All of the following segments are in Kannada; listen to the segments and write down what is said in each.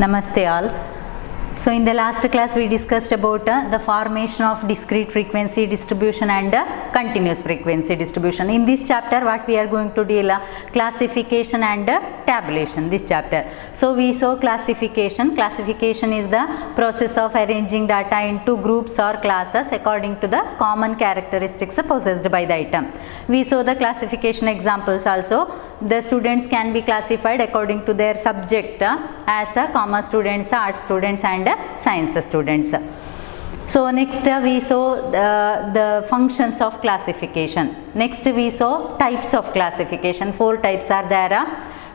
Namaste all. So in the last class we discussed about the formation of discrete frequency distribution and continuous frequency distribution. In this chapter what we are going to deal classification and tabulation, this chapter. So we saw classification. Classification is the process of arranging data into groups or classes according to the common characteristics possessed by the item. We saw the classification examples also. The students can be classified according to their subject as commerce students, art students and science students. So next we saw the functions of classification. Next we saw types of classification. 4 types are there.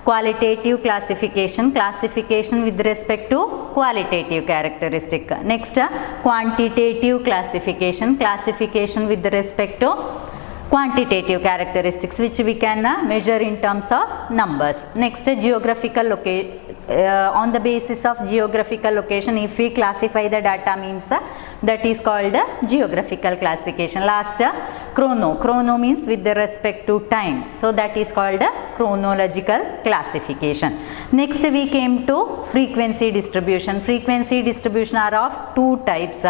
Qualitative classification, classification with respect to qualitative characteristic. Next quantitative classification, classification with respect to quantitative characteristics which we can measure in terms of numbers. Next geographical location, on the basis of geographical location if we classify the data means that is called geographical classification. Last chrono means with respect to time, so that is called chronological classification. Next we came to frequency distribution. Frequency distribution are of 2 types,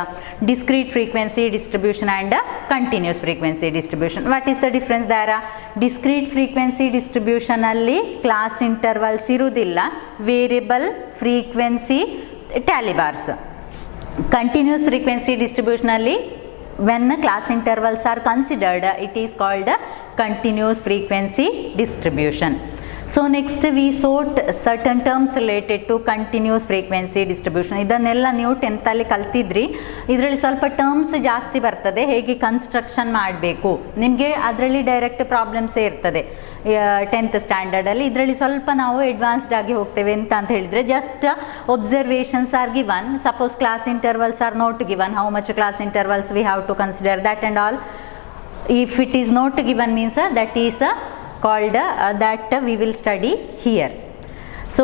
discrete frequency distribution and continuous frequency distribution. What is the difference there? Discrete frequency distribution alli class intervals irudilla, variable frequency tally bars. Continuous frequency distribution alli when class intervals are considered, it is called continuous frequency distribution. So next we saw certain terms related to continuous frequency distribution. ಇದನ್ನೆಲ್ಲ ನೀವು 10th ಅಲ್ಲಿ ಕಲ್ತಿದ್ರಿ. ಇದರಲ್ಲಿ ಸ್ವಲ್ಪ ಟರ್ಮ್ಸ್ ಜಾಸ್ತಿ ಬರ್ತದೆ, ಹೇಗೆ ಕನ್ಸ್ಟ್ರಕ್ಷನ್ ಮಾಡಬೇಕು ನಿಮಗೆ ಅದರಲ್ಲಿ ಡೈರೆಕ್ಟ್ ಪ್ರಾಬ್ಲಮ್ಸೇ ಇರ್ತದೆ 10th ಸ್ಟ್ಯಾಂಡರ್ಡಲ್ಲಿ. ಇದರಲ್ಲಿ ಸ್ವಲ್ಪ ನಾವು ಅಡ್ವಾನ್ಸ್ಡ್ ಆಗಿ ಹೋಗ್ತೇವೆ ಅಂತ ಹೇಳಿದರೆ just observations are given. Suppose class intervals are not given, how much class intervals we have to consider that and all. If it is not given means that is called that we will study here. So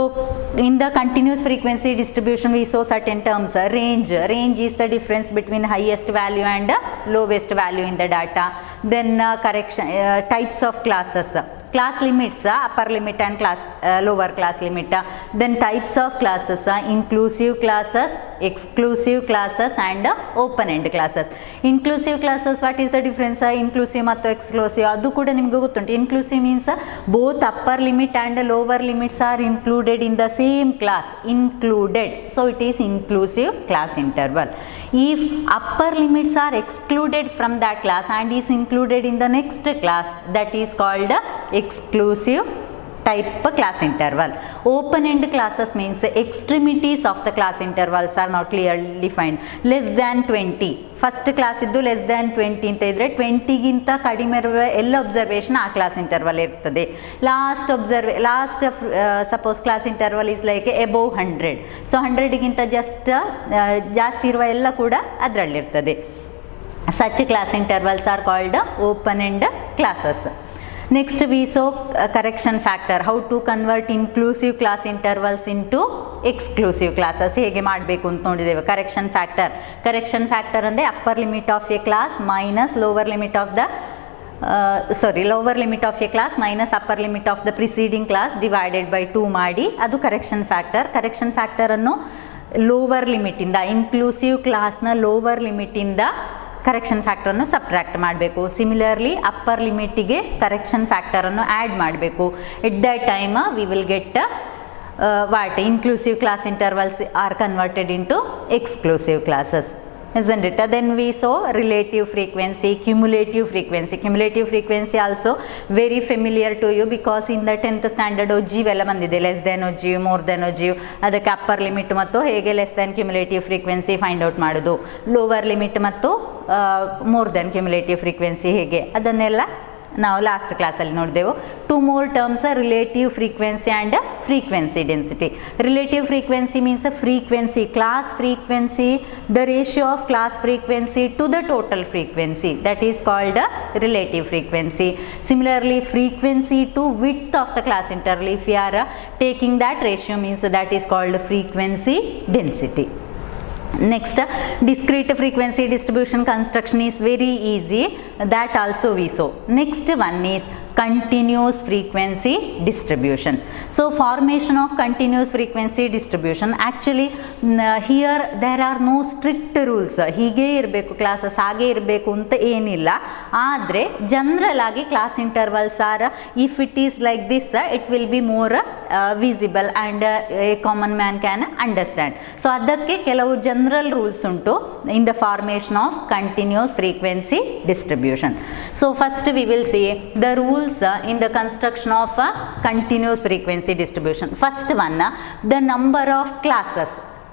in the continuous frequency distribution we saw certain terms. Range is the difference between highest value and lowest value in the data. Then correction, types of classes, class limits, upper limit and class lower class limit. Then types of classes, inclusive classes, exclusive classes and open end classes. Inclusive classes, what is the difference? Inclusive ಮತ್ತು exclusive ಅದು ಕೂಡ ನಿಮಗೆ ಗೊತ್ತುಂಟು. Inclusive means both upper limit and lower limits are included in the same class, included, so it is inclusive class interval. If upper limits are excluded from that class and is included in the next class, that is called exclusive type class interval. Open end classes means extremities of the class intervals are not clearly defined. Less than 20, first class ಇದ್ದು ಲೆಸ್ ದ್ಯಾನ್ 20 ಅಂತ ಇದ್ದರೆ 20ಗಿಂತ ಕಡಿಮೆ ಇರುವ ಎಲ್ಲ ಒಬ್ಸರ್ವೇಷನ್ ಆ ಕ್ಲಾಸ್ ಇಂಟರ್ವಲ್ ಇರ್ತದೆ. Last suppose class interval is like above 100, so 100ಗಿಂತ ಜಾಸ್ತಿ ಇರುವ ಎಲ್ಲ ಕೂಡ ಅದರಲ್ಲಿರ್ತದೆ. Such class intervals are called open end classes. Next we saw correction factor, how to convert inclusive class intervals into exclusive classes ಹೇಗೆ ಮಾಡಬೇಕು ಅಂತ ನೋಡಿದ್ದೇವೆ. ಕರೆಕ್ಷನ್ ಫ್ಯಾಕ್ಟರ್ ಅಂದರೆ upper limit of A class minus lower limit of the lower limit of a class minus upper limit of the preceding class divided by 2 ಮಾಡಿ ಅದು ಕರೆಕ್ಷನ್ ಫ್ಯಾಕ್ಟರ್ ಅನ್ನು ಲೋವರ್ ಲಿಮಿಟ್ ಇಂದ, ಇನ್ಕ್ಲೂಸಿವ್ ಕ್ಲಾಸ್ನ ಲೋವರ್ ಲಿಮಿಟ್ ಇಂದ ಕರೆಕ್ಷನ್ ಫ್ಯಾಕ್ಟರನ್ನು ಸಬ್ಟ್ರಾಕ್ಟ್ ಮಾಡಬೇಕು. ಸಿಮಿಲರ್ಲಿ ಅಪ್ಪರ್ ಲಿಮಿಟಿಗೆ ಕರೆಕ್ಷನ್ ಫ್ಯಾಕ್ಟರನ್ನು ಆ್ಯಡ್ ಮಾಡಬೇಕು. At that time we will get what inclusive class intervals are converted into exclusive classes, isn't it? Then we saw relative frequency, cumulative frequency also very familiar to you because in the 10th standard OGIV ಎಲ್ಲ ಬಂದಿದೆ. Less than OGIV, more than OGIV, ಅದಕ್ಕೆ ಅಪ್ಪರ್ ಲಿಮಿಟ್ ಮತ್ತು ಹೇಗೆ less than cumulative frequency find out ಮಾಡೋದು, ಲೋವರ್ ಲಿಮಿಟ್ ಮತ್ತು ಮೋರ್ ದೆನ್ ಕ್ಯುಮುಲೇಟಿವ್ ಫ್ರೀಕ್ವೆನ್ಸಿ ಹೇಗೆ, ಅದನ್ನೆಲ್ಲ ನಾವು ಲಾಸ್ಟ್ ಕ್ಲಾಸಲ್ಲಿ ನೋಡಿದೆವು. 2 more terms, relative frequency and frequency density. Relative frequency means frequency, class frequency, the ratio of class frequency to the total frequency, that is called relative frequency. Similarly frequency to width of the class interval, if we are taking that ratio means that is called frequency density. Next, discrete frequency distribution construction is very easy, that also we saw. Next one is continuous frequency distribution. So formation of continuous frequency distribution, actually here there are no strict rules. ಹೀಗೆ ಇರಬೇಕು ಕ್ಲಾಸಸ್, ಹಾಗೆ ಇರಬೇಕು ಅಂತ ಏನಿಲ್ಲ. ಆದರೆ ಜನರಲ್ ಆಗಿ class intervals R, if it is like this it will be more visible and A common man can understand. So ಅದಕ್ಕೆ ಕೆಲವು ಜನರಲ್ ರೂಲ್ಸ್ ಉಂಟು in the formation of continuous frequency distribution. So first we will see the rules in the construction of a continuous frequency distribution. First one, the number of classes.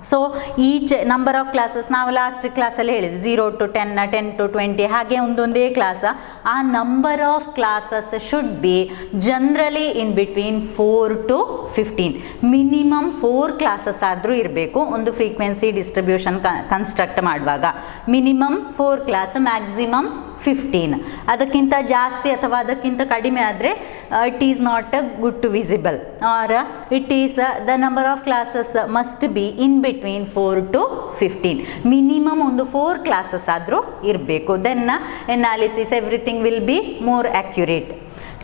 So each number of classes ನಾವು ಲಾಸ್ಟ್ ಕ್ಲಾಸಲ್ಲಿ ಹೇಳಿದ್ವಿ 0 to 10, 10 to 20 ಹಾಗೆ ಒಂದೊಂದೇ ಕ್ಲಾಸ. ಆ number of classes should be generally in between 4 to 15. Minimum 4 classes ಆದರೂ ಇರಬೇಕು ಒಂದು ಫ್ರೀಕ್ವೆನ್ಸಿ ಡಿಸ್ಟ್ರಿಬ್ಯೂಷನ್ ಕನ್ಸ್ಟ್ರಕ್ಟ್ ಮಾಡುವಾಗ. Minimum 4 class, maximum 15. ಅದಕ್ಕಿಂತ ಜಾಸ್ತಿ ಅಥವಾ ಅದಕ್ಕಿಂತ ಕಡಿಮೆ ಆದರೆ it is not good to visible, or it is the number of classes must be in between 4 to 15. Minimum ಒಂದು 4 ಕ್ಲಾಸಸ್ ಆದರೂ ಇರಬೇಕು. Then analysis everything will be more accurate.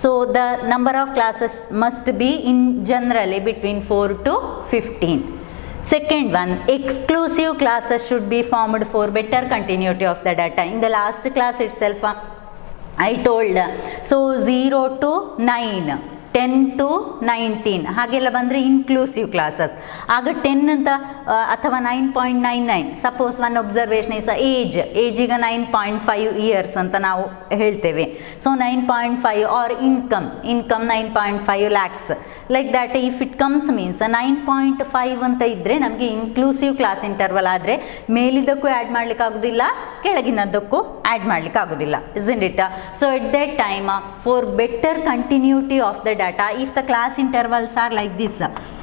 So the number of classes must be in generally between 4 to 15. Second one, exclusive classes should be formed for better continuity of the data. In the last class itself, I told, so 0 to 9, 10 to 19 ಹಾಗೆಲ್ಲ ಬಂದರೆ ಇನ್ಕ್ಲೂಸಿವ್ ಕ್ಲಾಸಸ್. ಆಗ 10 ಅಂತ ಅಥವಾ 9.99, ಸಪೋಸ್ ಒನ್ ಒಬ್ಸರ್ವೇಷನ್ ಇಸ್ ಏಜಿಗೆ 9.5 ಇಯರ್ಸ್ ಅಂತ ನಾವು ಹೇಳ್ತೇವೆ. So 9.5 are income 9.5 lakhs like that. If it comes means 9.5 ಅಂತ ಇದ್ದರೆ ನಮಗೆ ಇನ್ಕ್ಲೂಸಿವ್ ಕ್ಲಾಸ್ ಇಂಟರ್ವಲ್ ಆದರೆ ಮೇಲಿದ್ದಕ್ಕೂ ಆ್ಯಡ್ ಮಾಡಲಿಕ್ಕೆ ಆಗೋದಿಲ್ಲ, ಕೆಳಗಿನದ್ದಕ್ಕೂ ಆ್ಯಡ್ ಮಾಡಲಿಕ್ಕೆ ಆಗೋದಿಲ್ಲ, isn't it? So at that time for better continuity of the data, if the class intervals are like this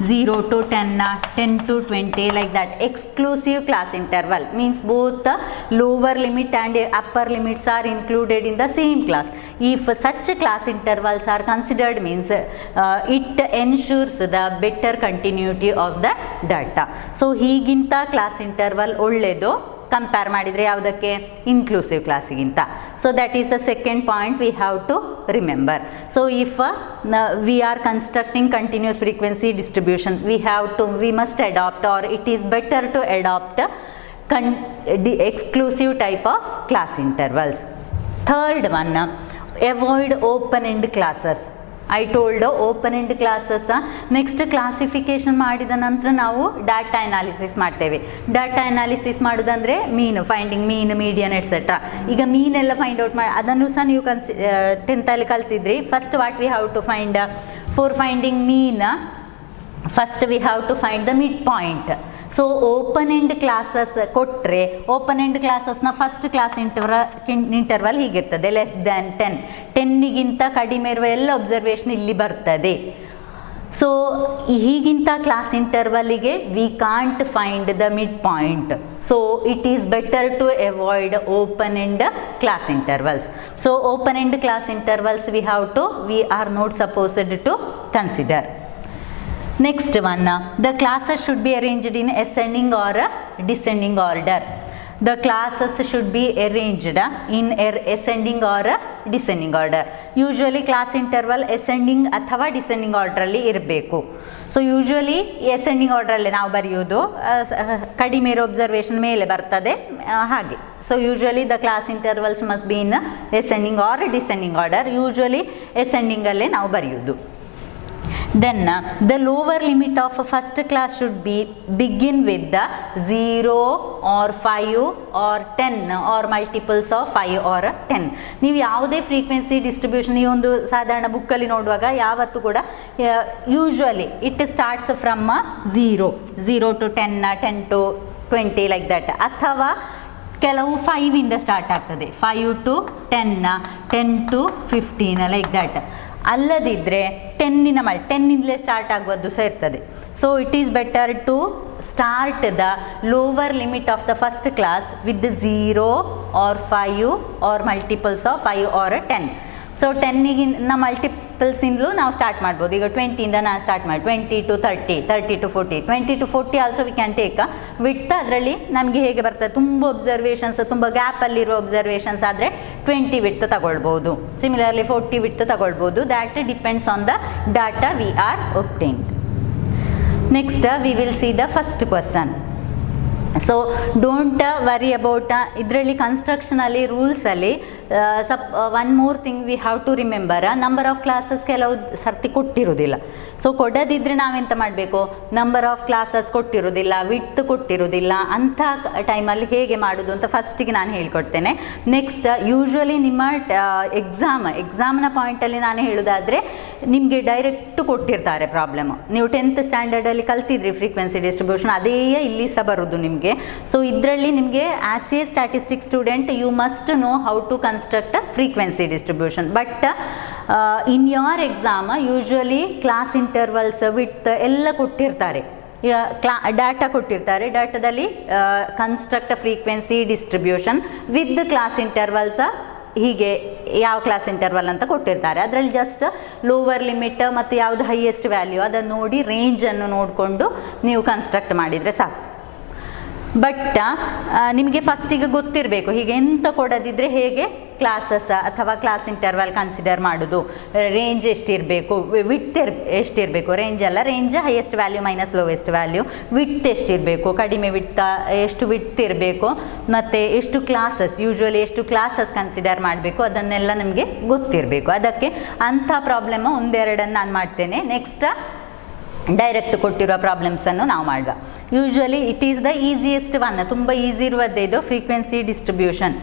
0 to 10, 10 to 20 like that, exclusive class interval means both the lower limit and upper limits are included in the same class. If such class intervals are considered means it ensures the better continuity of the data. So ಹೀಗಿಂತ ಕ್ಲಾಸ್ ಇಂಟರ್ವಲ್ ಒಳ್ಳೆಯದು ಕಂಪೇರ್ ಮಾಡಿದರೆ ಯಾವುದಕ್ಕೆ? ಇನ್ಕ್ಲೂಸಿವ್ ಕ್ಲಾಸಿಗಿಂತ. So that is the second point we have to remember. So if we are constructing continuous frequency distribution, we must adopt, or it is better to adopt the exclusive type of class intervals. Third one, avoid open-end classes. I told open end classes. Next classification ಮಾಡಿದ ನಂತರ ನಾವು ಡಾಟಾ ಅನಾಲಿಸಿಸ್ ಮಾಡ್ತೇವೆ. ಡಾಟಾ ಅನಾಲಿಸಿಸ್ ಮಾಡೋದಂದರೆ ಫೈಂಡಿಂಗ್ ಮೀನ್, ಮೀಡಿಯನ್ ಎಟ್ಸೆಟ್ರಾ. ಈಗ ಮೀನೆಲ್ಲ ಫೈಂಡ್ ಔಟ್ ಮಾಡಿ ಅದನ್ನು ಸಹ ನೀವು 10th ಕಲ್ತಿದ್ರಿ. First what we have to find? For finding mean first we have to find the mid point. So open end classes ಕೊಟ್ಟರೆ, ಓಪನ್ ಎಂಡ್ ಕ್ಲಾಸಸ್ನ ಫಸ್ಟ್ ಕ್ಲಾಸ್ ಇಂಟರ್ವಲ್ ಹೀಗಿರ್ತದೆ, ಲೆಸ್ ದ್ಯಾನ್ 10. 10ಗಿಂತ ಕಡಿಮೆ ಇರುವ ಎಲ್ಲ ಒಬ್ಸರ್ವೇಷನ್ ಇಲ್ಲಿ ಬರ್ತದೆ. ಸೊ ಹೀಗಿಂತ ಕ್ಲಾಸ್ ಇಂಟರ್ವಲ್ಲಿಗೆ we can't find the mid point. So it is better to avoid open end class intervals. So open end class intervals we are not supposed to consider. Next one, the classes should be arranged in ascending or descending order. The classes should be arranged in ascending or descending order. Usually class interval ascending ಅಥವಾ descending order ಅಲ್ಲಿ ಇರಬೇಕು. ಸೊ ಯೂಶ್ವಲಿ ascending order ಅಲ್ಲಿ ನಾವು ಬರೆಯೋದು, ಕಡಿಮೆ ಇರೋ ಒಬ್ಸರ್ವೇಷನ್ ಮೇಲೆ ಬರ್ತದೆ ಹಾಗೆ. So usually the class intervals must be in ascending or descending order. Usually ascending ಅಲ್ಲೇ ನಾವು ಬರೆಯೋದು. Then the lower limit of first class should begin with the 0 or 5 or 10 or multiples of 5 or 10. ನೀವು ಯಾವುದೇ ಫ್ರೀಕ್ವೆನ್ಸಿ ಡಿಸ್ಟ್ರಿಬ್ಯೂಷನ್ ಈ ಒಂದು ಸಾಧಾರಣ ಬುಕ್ಕಲ್ಲಿ ನೋಡುವಾಗ ಯಾವತ್ತೂ ಕೂಡ usually it starts from 0 to 10, 10 to 20 like that. ಅಥವಾ ಕೆಲವು 5ಇಂದ ಸ್ಟಾರ್ಟ್ ಆಗ್ತದೆ, 5 to 10, 10 to 15 ಲೈಕ್ ದಟ್. ಅಲ್ಲದಿದ್ದರೆ 10ಇಂದಲೇ ಸ್ಟಾರ್ಟ್ ಆಗುವುದು ಸಹ ಇರ್ತದೆ. So it is better to start the lower limit of the first class with 0 or 5 or multiples of 5 or 10. So 10ಗಿನ್ನ ಮಲ್ಟಿಪಲ್ಸಿಂದಲೂ ನಾವು ಸ್ಟಾರ್ಟ್ ಮಾಡ್ಬೋದು. ಈಗ 20ಇಂದ ನಾನು ಸ್ಟಾರ್ಟ್ ಮಾಡಿ 20 to 30, 30 to 40, 20 to 40 also we can take width. ಅದರಲ್ಲಿ ನಮಗೆ ಹೇಗೆ ಬರ್ತದೆ, ತುಂಬ ಒಬ್ಸರ್ವೇಷನ್ಸ್, ತುಂಬ ಗ್ಯಾಪಲ್ಲಿರೋ ಒಬ್ಸರ್ವೇಷನ್ಸ್ ಆದರೆ 20 ವಿಡ್ತ್ ತಗೊಳ್ಬೋದು. ಸಿಮಿಲರ್ಲಿ 40 ವಿಡ್ತ್ ತಗೊಳ್ಬೋದು. That depends on the data we are obtained. Next we will see the first question. So don't worry about ಇದರಲ್ಲಿ ಕನ್ಸ್ಟ್ರಕ್ಷನಲ್ಲಿ ರೂಲ್ಸಲ್ಲಿ one more thing we have to remember, number of classes ಕೆಲವು ಸರ್ತಿ ಕೊಟ್ಟಿರೋದಿಲ್ಲ. ಸೊ ಕೊಡದಿದ್ದರೆ ನಾವೆಂತ ಮಾಡಬೇಕು, ನಂಬರ್ ಆಫ್ ಕ್ಲಾಸಸ್ ಕೊಟ್ಟಿರೋದಿಲ್ಲ, ವಿಡ್ತ್ ಕೊಟ್ಟಿರೋದಿಲ್ಲ, ಅಂಥ ಟೈಮಲ್ಲಿ ಹೇಗೆ ಮಾಡೋದು ಅಂತ ಫಸ್ಟಿಗೆ ನಾನು ಹೇಳ್ಕೊಡ್ತೇನೆ. ನೆಕ್ಸ್ಟ್ ಯೂಶ್ವಲಿ ನಿಮ್ಮ ಎಕ್ಸಾಮ್ನ ಪಾಯಿಂಟಲ್ಲಿ ನಾನು ಹೇಳೋದಾದರೆ ನಿಮಗೆ ಡೈರೆಕ್ಟ್ ಕೊಟ್ಟಿರ್ತಾರೆ ಪ್ರಾಬ್ಲಮ್. ನೀವು 10th ಸ್ಟ್ಯಾಂಡರ್ಡಲ್ಲಿ ಕಲ್ತಿದ್ರಿ ಫ್ರೀಕ್ವೆನ್ಸಿ ಡಿಸ್ಟ್ರಿಬ್ಯೂಷನ್, ಅದೇ ಇಲ್ಲಿ ಸಹ ಬರೋದು ನಿಮಗೆ. ಸೊ ಇದರಲ್ಲಿ ನಿಮಗೆ as a statistics student you must know how to construct frequency distribution. But in your exam usually class intervals width ಎಲ್ಲ ಕೊಟ್ಟಿರ್ತಾರೆ, ಡಾಟಾ ಕೊಟ್ಟಿರ್ತಾರೆ. ಡಾಟಾದಲ್ಲಿ construct frequency distribution with class intervals, ಹೀಗೆ ಯಾವ ಕ್ಲಾಸ್ ಇಂಟರ್ವಲ್ ಅಂತ ಕೊಟ್ಟಿರ್ತಾರೆ. ಅದರಲ್ಲಿ ಜಸ್ಟ್ ಲೋವರ್ ಲಿಮಿಟ್ ಮತ್ತು ಯಾವುದು ಹೈಯೆಸ್ಟ್ ವ್ಯಾಲ್ಯೂ ಅದನ್ನು ನೋಡಿ ರೇಂಜನ್ನು ನೋಡಿಕೊಂಡು ನೀವು ಕನ್ಸ್ಟ್ರಕ್ಟ್ ಮಾಡಿದರೆ ಸಾಕು. ಬಟ್ ನಿಮಗೆ ಫಸ್ಟಿಗೆ ಗೊತ್ತಿರಬೇಕು ಹೀಗೆ ಎಂತ ಕೊಡದಿದ್ದರೆ ಹೇಗೆ ಕ್ಲಾಸಸ್ ಅಥವಾ ಕ್ಲಾಸ್ ಇಂಟರ್ವಲ್ ಕನ್ಸಿಡರ್ ಮಾಡೋದು, ರೇಂಜ್ ಎಷ್ಟಿರಬೇಕು, ವಿಡ್ತ್ ಎಷ್ಟಿರಬೇಕು, ರೇಂಜ್ ಅಲ್ಲ, range highest value minus lowest value, width ಎಷ್ಟಿರಬೇಕು, ಕಡಿಮೆ ವಿಡ್ತ್ ಎಷ್ಟು ವಿಡ್ತ್ ಇರಬೇಕು, ಮತ್ತು ಎಷ್ಟು ಕ್ಲಾಸಸ್ ಯೂಶ್ವಲಿ ಎಷ್ಟು ಕ್ಲಾಸಸ್ ಕನ್ಸಿಡರ್ ಮಾಡಬೇಕು ಅದನ್ನೆಲ್ಲ ನಮಗೆ ಗೊತ್ತಿರಬೇಕು. ಅದಕ್ಕೆ ಅಂಥ ಪ್ರಾಬ್ಲಮ್ ಒಂದೆರಡನ್ನು ನಾನು ಮಾಡ್ತೇನೆ. ನೆಕ್ಸ್ಟ್ ಡೈರೆಕ್ಟ್ ಕೊಟ್ಟಿರೋ ಪ್ರಾಬ್ಲಮ್ಸನ್ನು ನಾವು ಮಾಡುವ. Usually it is the easiest one, ತುಂಬ ಈಸಿ ಇರುವುದೇ ಇದು frequency distribution.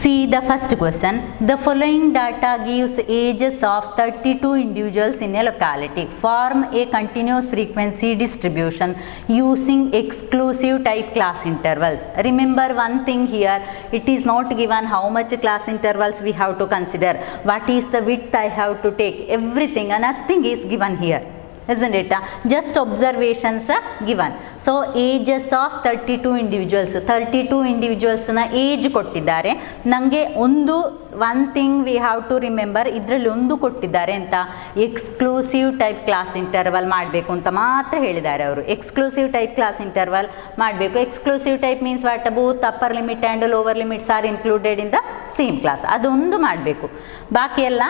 See the first question. The following data gives ages of 32 individuals in a locality. Form a continuous frequency distribution using exclusive type class intervals. Remember one thing here, it is not given how much class intervals we have to consider, what is the width I have to take, everything, nothing is given here. Isn't it? Just observations given. So ages of 32 individuals, 32 individualsನ ಏಜ್ ಕೊಟ್ಟಿದ್ದಾರೆ. ನನಗೆ one thing we have to remember, ಇದರಲ್ಲಿ ಒಂದು ಕೊಟ್ಟಿದ್ದಾರೆ ಅಂತ ಎಕ್ಸ್ಕ್ಲೂಸಿವ್ ಟೈಪ್ ಕ್ಲಾಸ್ ಇಂಟರ್ವಲ್ ಮಾಡಬೇಕು ಅಂತ ಮಾತ್ರ ಹೇಳಿದ್ದಾರೆ ಅವರು. ಎಕ್ಸ್ಕ್ಲೂಸಿವ್ ಟೈಪ್ ಕ್ಲಾಸ್ ಇಂಟರ್ವಲ್ ಮಾಡಬೇಕು. Exclusive type means what, both upper limit and lower limits are included in the same class. ಅದೊಂದು ಮಾಡಬೇಕು. ಬಾಕಿ ಎಲ್ಲ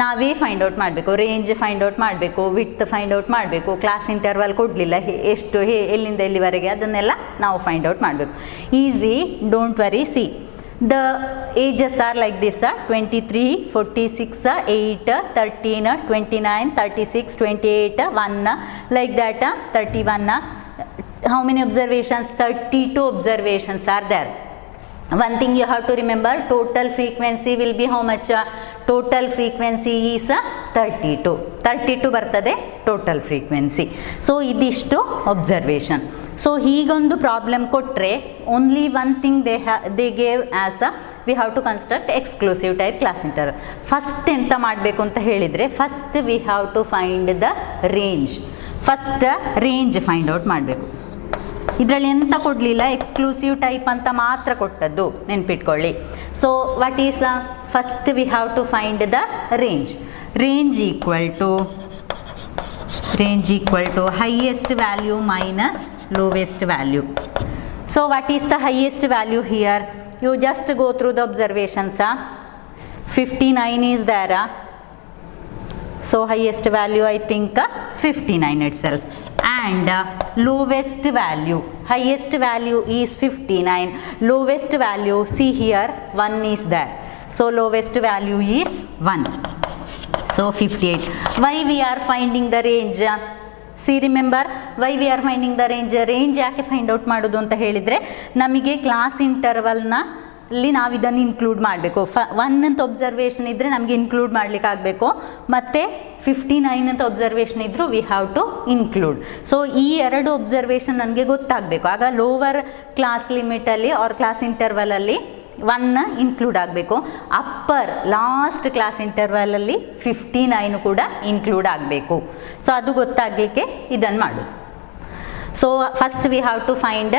ನಾವೇ ಫೈಂಡ್ ಔಟ್ ಮಾಡಬೇಕು. ರೇಂಜ್ ಫೈಂಡ್ ಔಟ್ ಮಾಡಬೇಕು, ವಿಡ್ತ್ ಫೈಂಡ್ ಔಟ್ ಮಾಡಬೇಕು, ಕ್ಲಾಸ್ ಇಂಟರ್ವಲ್ ಕೊಡಲಿಲ್ಲ ಎಷ್ಟು ಎಲ್ಲಿಂದ ಎಲ್ಲಿವರೆಗೆ ಅದನ್ನೆಲ್ಲ ನಾವು ಫೈಂಡ್ ಔಟ್ ಮಾಡಬೇಕು. Easy, don't worry. C the ages are like this: 23, 46, 8, 13, 29, 36, 28, 1, like that, 31. How many observations? 32 observations are there. One thing you have to remember, total frequency will be how much? Total frequency is 32 ಬರ್ತದೆ ಟೋಟಲ್ ಫ್ರೀಕ್ವೆನ್ಸಿ. ಸೊ ಇದಿಷ್ಟು ಒಬ್ಸರ್ವೇಷನ್. ಸೊ ಹೀಗೊಂದು ಪ್ರಾಬ್ಲಮ್ ಕೊಟ್ಟರೆ only one thing they gave as we have to construct exclusive type class interval. First ಎಂತ ಮಾಡಬೇಕು ಅಂತ ಹೇಳಿದರೆ, first we have to find the range. First range find out ಮಾಡಬೇಕು. ಇದರಲ್ಲಿ ಎಂತ ಕೊಡಲಿಲ್ಲ, ಎಕ್ಸ್ಕ್ಲೂಸಿವ್ ಟೈಪ್ ಅಂತ ಮಾತ್ರ ಕೊಟ್ಟದ್ದು, ನೆನ್ಪಿಟ್ಕೊಳ್ಳಿ. So what is first we have to find the range. Range equal to highest value minus lowest value. So what is the highest value here? You just go through the observations. 59 is there. So highest value I think 59 itself. And lowest value, highest value is 59, lowest value, see here 1 is there. So lowest value is 1. So 58. Why we are finding the range? See remember why we are finding the range. Range ಯಾಕೆ ಫೈಂಡ್ ಔಟ್ ಮಾಡೋದು ಅಂತ ಹೇಳಿದರೆ, ನಮಗೆ ಕ್ಲಾಸ್ ಇಂಟರ್ವಲ್ನಲ್ಲಿ ನಾವು ಇದನ್ನು ಇನ್ಕ್ಲೂಡ್ ಮಾಡಬೇಕು. 1 ಅಂತ ಒಬ್ಸರ್ವೇಷನ್ ಇದ್ದರೆ ನಮಗೆ ಇನ್ಕ್ಲೂಡ್ ಮಾಡಲಿಕ್ಕಾಗಬೇಕು, ಮತ್ತು 59 ಅಂತ ಒಬ್ಸರ್ವೇಷನ್ ಇದ್ದರೂ we have to include. So ಈ ಎರಡು ಒಬ್ಸರ್ವೇಷನ್ ನನಗೆ ಗೊತ್ತಾಗಬೇಕು. ಆಗ ಲೋವರ್ ಕ್ಲಾಸ್ ಲಿಮಿಟಲ್ಲಿ ಆರ್ ಕ್ಲಾಸ್ ಇಂಟರ್ವಲಲ್ಲಿ 1 ಇನ್ಕ್ಲೂಡ್ ಆಗಬೇಕು. ಅಪ್ಪರ್ ಲಾಸ್ಟ್ ಕ್ಲಾಸ್ ಇಂಟರ್ವಲಲ್ಲಿ 59 ಕೂಡ ಇನ್ಕ್ಲೂಡ್ ಆಗಬೇಕು. ಸೊ ಅದು ಗೊತ್ತಾಗಲಿಕ್ಕೆ ಇದನ್ನು ಮಾಡು. So first we have to find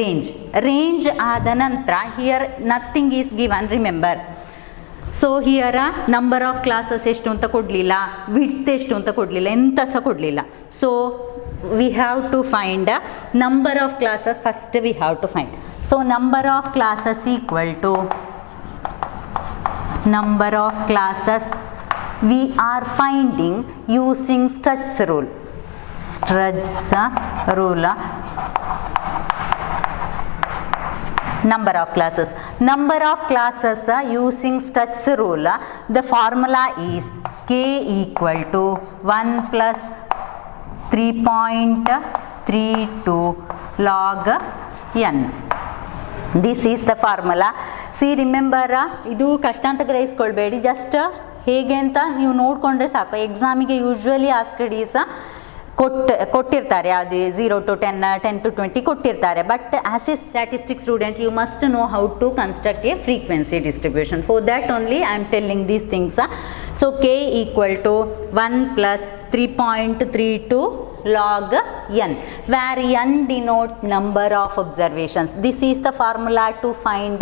range. Range ಆದ ನಂತರ here nothing is given, remember. So here number of classes ಎಷ್ಟು ಅಂತ ಕೊಡಲಿಲ್ಲ, ವಿಡ್ತ್ ಎಷ್ಟು ಅಂತ ಕೊಡಲಿಲ್ಲ, ಎಂತ ಸಹ ಕೊಡಲಿಲ್ಲ. So we have to find number of classes. First we have to find, so number of classes equal to number of classes we are finding using Struts rule. Struts rule, number of classes using Struts rule, the formula is k equal to 1 plus 3.32 log n. This is the formula. See, remember, ಇದು ಕಷ್ಟ ಅಂತ ಗ್ರಹಿಸ್ಕೊಳ್ಬೇಡಿ, ಜಸ್ಟ್ ಹೇಗೆ ಅಂತ ನೀವು ನೋಡಿಕೊಂಡ್ರೆ ಸಾಕು. ಎಕ್ಸಾಮಿಗೆ ಯೂಶ್ವಲಿ ಆಸ್ಕ್ಡ್ ಈಸ್ ಕೊಟ್ಟಿರ್ತಾರೆ, ಅದು 0 to 10, 10 to 20 ಕೊಟ್ಟಿರ್ತಾರೆ. But as a statistics student you must know how to construct a frequency distribution. For that only I am telling these things. So K equal to 1 plus 3.32 log n, where n denote number of observations. This is the formula to find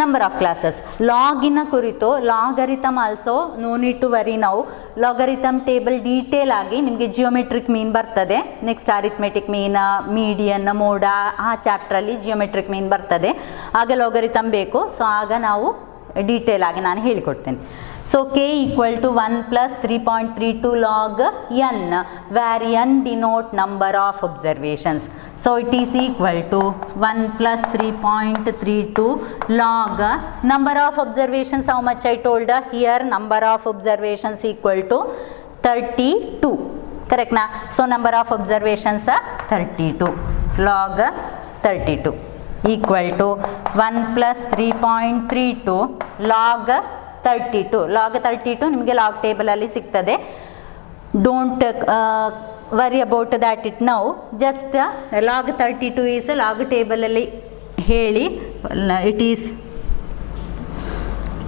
number of classes. Logina ಕುರಿತು logarithm also no need to worry now. Logarithm table detail ಆಗಿ ನಿಮಗೆ ಜಿಯೋಮೆಟ್ರಿಕ್ ಮೀನ್ ಬರ್ತದೆ. ನೆಕ್ಸ್ಟ್ ಅರಿಥ್ಮೆಟಿಕ್ ಮೀನ್, ಮೀಡಿಯನ್, ಮೋಡ ಆ ಚಾಪ್ಟ್ರಲ್ಲಿ ಜಿಯೋಮೆಟ್ರಿಕ್ ಮೀನ್ ಬರ್ತದೆ. ಆಗ ಲಾಗರಿಥಮ್ ಬೇಕು. ಸೊ ಆಗ ನಾವು ಡೀಟೇಲ್ ಆಗಿ ನಾನು ಹೇಳಿಕೊಡ್ತೇನೆ. So k equal to 1 plus 3.32 log n, where n denote number of observations. So it is equal to 1 plus 3.32 log number of observations. How much I told here? Number of observations equal to 32. Correct na? So number of observations are 32 log 32 equal to 1 plus 3.32 log 32. log 32 ನಿಮಗೆ ಲಾಗ್ ಟೇಬಲಲ್ಲಿ ಸಿಗ್ತದೆ. Don't worry about that it now. Just log 32 is log ಟೇಬಲಲ್ಲಿ ಹೇಳಿ. It is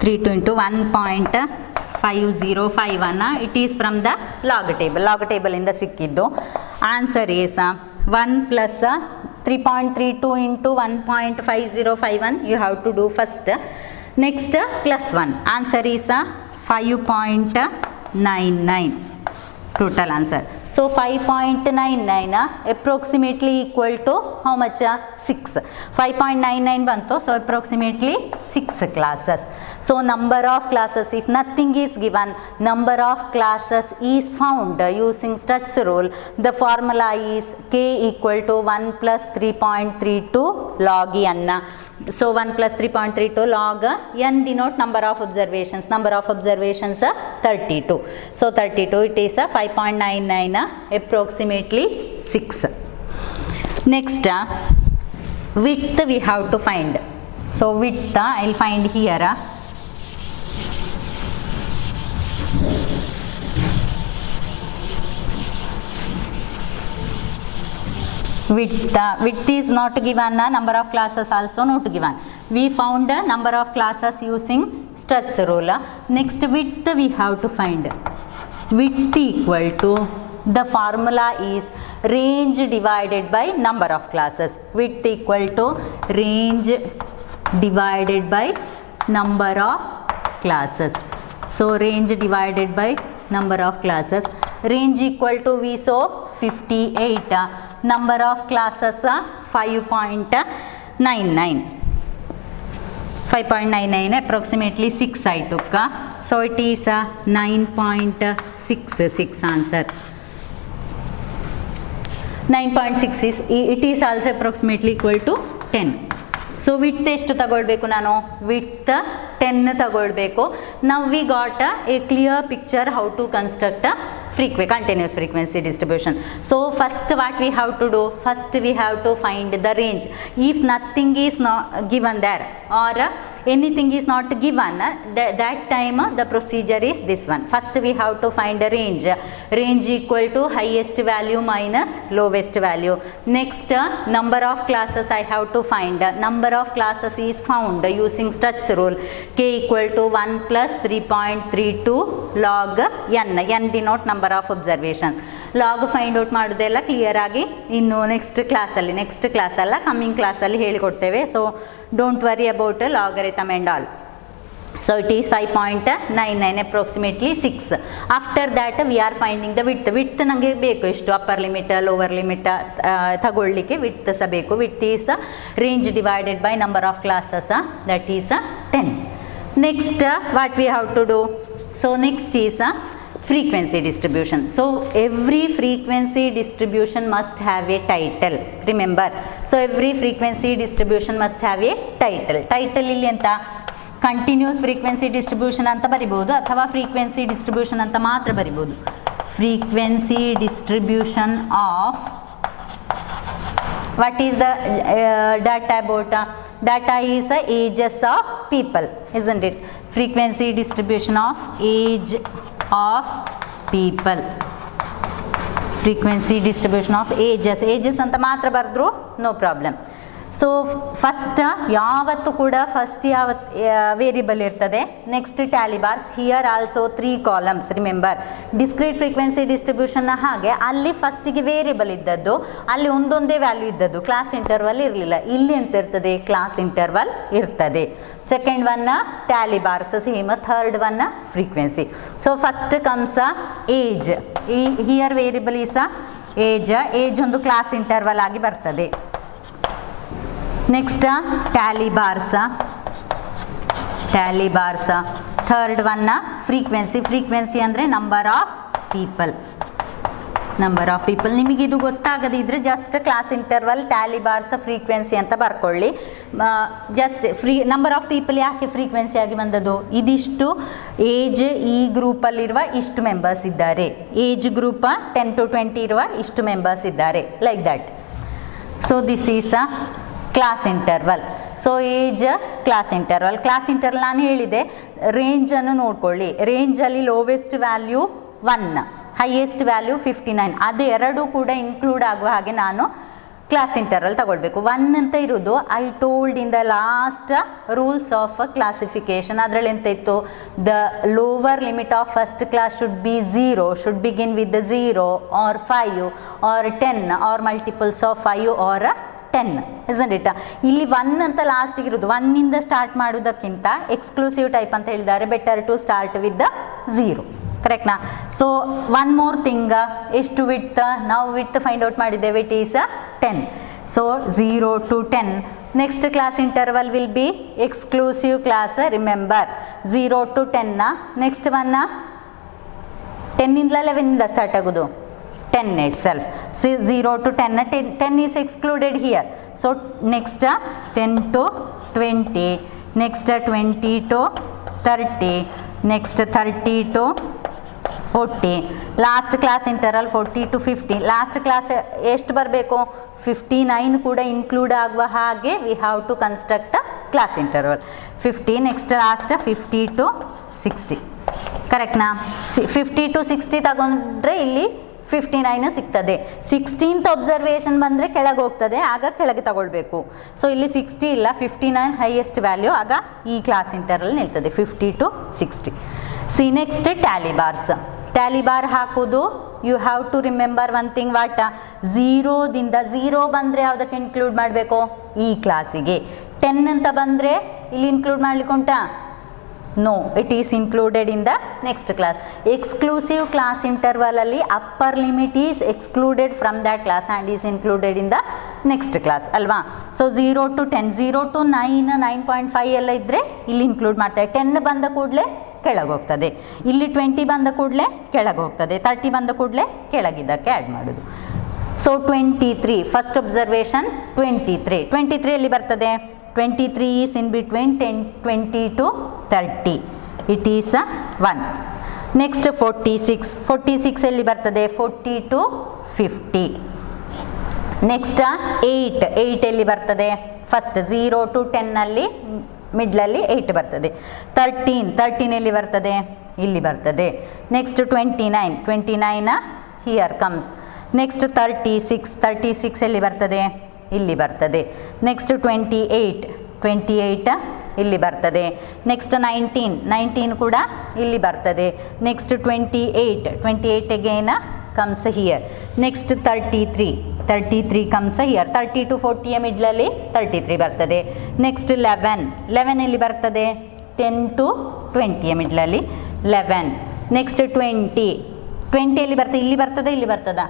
32 into 1.5051. It is from the log table. Log ಟೇಬಲಿಂದ ಸಿಕ್ಕಿದ್ದು. Answer is 1 plus 3.32 into 1.5051. You have to do first. Next plus 1. Answer is 5.99 total answer. So 5.99 approximately equal to how much? 6. 5.99 bantu. So approximately 6 classes. So number of classes, if nothing is given, number of classes is found using Struts rule. The formula is k equal to 1 plus 3.32 log n. So 1 plus 3.32 log n denote number of observations. Number of observations 32. So 32, it is 5.99 approximately 6. Next width we have to find. So width I will find here. Width is not given, number of classes also not given. We found number of classes using Struts rule. Next width we have to find. Width equal to, the formula is range divided by number of classes. Width equal to range divided by number of classes. So range divided by number of classes. Range equal to, we saw 58. Number of classes 5.99. 5.99 approximately 6 I took. So it is 9.66 answer. 9.6 is, it is also approximately equal to 10. So width ಎಷ್ಟು ತಗೊಳ್ಬೇಕು ನಾನು? ವಿಡ್ತ್ 10 ತಗೊಳ್ಬೇಕು. Now we got a clear picture how to construct continuous frequency distribution. So first what we have to do? First we have to find the range. If nothing is not given there or anything is not given, that time the procedure is this one. First we have to find a range. Range equal to highest value minus lowest value. Next number of classes I have to find. Number of classes is found using Struts rule. K equal to 1 plus 3.32 log n. N denote number of observations. Log find out ಮಾಡೋದೆಲ್ಲ ಕ್ಲಿಯರ್ ಆಗಿ ಇನ್ನು ನೆಕ್ಸ್ಟ್ ಕ್ಲಾಸಲ್ಲ ಕಮ್ಮಿಂಗ್ ಕ್ಲಾಸಲ್ಲಿ ಹೇಳಿಕೊಡ್ತೇವೆ. So don't worry about logarithm and all. So it is 5.99 approximately 6. After that we are finding the width ನನಗೆ ಬೇಕು ಎಷ್ಟು ಅಪ್ಪರ್ ಲಿಮಿಟ್ ಲೋವರ್ ಲಿಮಿಟ್ ತಗೊಳ್ಳಿಕ್ಕೆ ವಿಡ್ತ್ ಸಹ ಬೇಕು. Width is range divided by number of classes that is 10. Next what we have to do? So next is frequency distribution. So every frequency distribution must have a title, remember. So every frequency distribution must have a title. Title ಇಲ್ಲಿ ಅಂತ ಕಂಟಿನ್ಯೂಸ್ ಫ್ರೀಕ್ವೆನ್ಸಿ ಡಿಸ್ಟ್ರಿಬ್ಯೂಷನ್ ಅಂತ ಬರಿಬೋದು ಅಥವಾ ಫ್ರೀಕ್ವೆನ್ಸಿ ಡಿಸ್ಟ್ರಿಬ್ಯೂಷನ್ ಅಂತ ಮಾತ್ರ ಬರಿಬೋದು. Frequency distribution of what is the data about? Data is ages of people, isn't it? Frequency distribution of age of people. Frequency distribution of ages ಅಂತ ಮಾತ್ರ ಬರೆದ್ರು ನೋ ಪ್ರಾಬ್ಲಮ್. ಸೊ ಫಸ್ಟ್ ಯಾವತ್ತು ಕೂಡ ಫಸ್ಟ್ ವೇರಿಯಬಲ್ ಇರ್ತದೆ. Next tally bars, here also 3 columns. Remember discrete frequency ಡಿಸ್ಟ್ರಿಬ್ಯೂಷನ್ನ ಹಾಗೆ ಅಲ್ಲಿ ಫಸ್ಟಿಗೆ ವೇರಿಯಬಲ್ ಇದ್ದದ್ದು, ಅಲ್ಲಿ ಒಂದೊಂದೇ ವ್ಯಾಲ್ಯೂ ಇದ್ದದ್ದು, ಕ್ಲಾಸ್ ಇಂಟರ್ವಲ್ ಇರಲಿಲ್ಲ. ಇಲ್ಲಿ ಎಂತ ಇರ್ತದೆ? ಕ್ಲಾಸ್ ಇಂಟರ್ವಲ್ ಇರ್ತದೆ. Second one tally bars same, third one frequency. So first comes age. Here variable is age ಒಂದು ಕ್ಲಾಸ್ ಇಂಟರ್ವಲ್ ಆಗಿ ಬರ್ತದೆ. Next tally bars, third one frequency ಅಂದರೆ ನಂಬರ್ ಆಫ್ ಪೀಪಲ್. ನಿಮಗೆ ಇದು ಗೊತ್ತಾಗದಿದ್ದರೆ just class interval tally bars frequency ಅಂತ ಬರ್ಕೊಳ್ಳಿ. ಜಸ್ಟ್ ನಂಬರ್ ಆಫ್ ಪೀಪಲ್ ಯಾಕೆ ಫ್ರೀಕ್ವೆನ್ಸಿ ಆಗಿ ಬಂದದ್ದು? ಇದಿಷ್ಟು ಏಜ್, ಈ ಗ್ರೂಪಲ್ಲಿರುವ ಇಷ್ಟು ಮೆಂಬರ್ಸ್ ಇದ್ದಾರೆ, ಏಜ್ ಗ್ರೂಪ್ 10 to 20 ಇರುವ ಇಷ್ಟು ಮೆಂಬರ್ಸ್ ಇದ್ದಾರೆ, like that. So this is class interval. So age class interval ನಾನು ಹೇಳಿದೆ ರೇಂಜನ್ನು ನೋಡ್ಕೊಳ್ಳಿ. ರೇಂಜಲ್ಲಿ ಲೋವೆಸ್ಟ್ ವ್ಯಾಲ್ಯೂ 1, ಹೈಯೆಸ್ಟ್ ವ್ಯಾಲ್ಯೂ 59. ಅದೆರಡೂ ಕೂಡ ಇನ್ಕ್ಲೂಡ್ ಆಗುವ ಹಾಗೆ ನಾನು ಕ್ಲಾಸ್ ಇಂಟರ್ವಲ್ ತಗೊಳ್ಬೇಕು. 1 ಅಂತ ಇರೋದು I told in the last rules of classification. ಅದರಲ್ಲಿ ಎಂತ ಇತ್ತು? The lower limit of first class should be 0, should begin with 0 or 5 or 10 or multiples of 5 or 10, isn't it? ಇಲ್ಲಿ 1 ಅಂತ ಲಾಸ್ಟಿಗೆ ಇರೋದು. 1 ಇಂದ ಸ್ಟಾರ್ಟ್ ಮಾಡೋದಕ್ಕಿಂತ ಎಕ್ಸ್ಕ್ಲೂಸಿವ್ ಟೈಪ್ ಅಂತ ಹೇಳಿದ್ದಾರೆ, ಬೆಟರ್ ಟು ಸ್ಟಾರ್ಟ್ ವಿತ್ 0, ಕರೆಕ್ಟ್ನಾ? ಸೊ ಒನ್ ಮೋರ್ ಥಿಂಗ್, ಎಷ್ಟು ವಿಡ್ತ್? ನಾವು ವಿಡ್ತ್ ಫೈಂಡ್ ಔಟ್ ಮಾಡಿದ್ದೇವೆ, it is 10. So 0 to 10. Next class interval will be exclusive class. Remember 0 to 10. Next one 10 ಇಂದ 11 ಇಂದ ಸ್ಟಾರ್ಟ್ ಆಗೋದು 10 itself. 0 to 10, 10 is excluded here. So next 10 to 20, next 20 to 30, next 30 to 40, last class interval 40 to 50. Last class ಎಷ್ಟು ಬರಬೇಕು? 59 ಕೂಡ ಇನ್ಕ್ಲೂಡ್ ಆಗುವ ಹಾಗೆ we have to construct class interval. 50, next last 50 to 60, ಕರೆಕ್ಟ್ನಾ? 50 to 60 ತಗೊಂಡ್ರೆ ಇಲ್ಲಿ 59 ಸಿಗ್ತದೆ. 16th ಒಬ್ಸರ್ವೇಷನ್ ಬಂದರೆ ಕೆಳಗೆ ಹೋಗ್ತದೆ, ಆಗ ಕೆಳಗೆ ತಗೊಳ್ಬೇಕು. ಸೊ ಇಲ್ಲಿ 60 ಇಲ್ಲ, 59 ಹೈಯೆಸ್ಟ್ ವ್ಯಾಲ್ಯೂ, ಆಗ ಈ ಕ್ಲಾಸ್ ಇಂಟರ್ವಲ್ ನಿಲ್ತದೆ 50 to 60. See next tally bars. Tally bar ಹಾಕೋದು you have to remember one thing. What? 0 ಬಂದರೆ ಯಾವುದಕ್ಕೆ ಇನ್ಕ್ಲೂಡ್ ಮಾಡಬೇಕು? ಈ ಕ್ಲಾಸಿಗೆ. 10 ಅಂತ ಬಂದರೆ ಇಲ್ಲಿ ಇನ್ಕ್ಲೂಡ್ ಮಾಡ್ಲಿಕ್ಕೆ ಉಂಟಾ? No, it is included in the next class. Exclusive class ಇಂಟರ್ವಲಲ್ಲಿ upper limit is excluded from that class and is included in the next class ಅಲ್ವಾ? ಸೊ 0 to 10, 0 to 9, 9.5 ಎಲ್ಲ ಇದ್ದರೆ ಇಲ್ಲಿ ಇನ್ಕ್ಲೂಡ್ ಮಾಡ್ತಾರೆ. 10 ಬಂದ ಕೂಡಲೇ ಕೆಳಗೆ ಹೋಗ್ತದೆ, ಇಲ್ಲಿ 20 ಬಂದ ಕೂಡಲೇ ಕೆಳಗೆ ಹೋಗ್ತದೆ, 30 ಬಂದ ಕೂಡಲೇ ಕೆಳಗಿದ್ದಕ್ಕೆ ಆ್ಯಡ್ ಮಾಡೋದು. ಸೊ 23, ಫಸ್ಟ್ ಒಬ್ಸರ್ವೇಷನ್ 23 ಎಲ್ಲಿ ಬರ್ತದೆ? 23 is in between 20 to 30, it is 1. Next 46 ಎಲ್ಲಿ ಬರ್ತದೆ? 40 to 50. ನೆಕ್ಸ್ಟ್ 8 ಎಲ್ಲಿ ಬರ್ತದೆ? ಫಸ್ಟ್ 0 to 10 ಅಲ್ಲಿ ಮಿಡ್ಲಲ್ಲಿ 8 ಬರ್ತದೆ. 13 ಎಲ್ಲಿ ಬರ್ತದೆ? ಇಲ್ಲಿ ಬರ್ತದೆ. Next 29 here comes. ನೆಕ್ಸ್ಟ್ 36 ಎಲ್ಲಿ ಬರ್ತದೆ? ಇಲ್ಲಿ ಬರ್ತದೆ. ನೆಕ್ಸ್ಟ್ 28 ಇಲ್ಲಿ ಬರ್ತದೆ. ನೆಕ್ಸ್ಟ್ 19 ಕೂಡ ಇಲ್ಲಿ ಬರ್ತದೆ. Next 28 again comes here. Next 33 comes here. 30 to 40 ಮಿಡ್ಲಲ್ಲಿ 33 ಬರ್ತದೆ. ನೆಕ್ಸ್ಟ್ 11 ಎಲ್ಲಿ ಬರ್ತದೆ? 10 to 20 ಮಿಡ್ಲಲ್ಲಿ 11. ನೆಕ್ಸ್ಟ್ 20 ಎಲ್ಲಿ ಬರ್ತದೆ, ಇಲ್ಲಿ ಬರ್ತದೆ, ಇಲ್ಲಿ ಬರ್ತದ?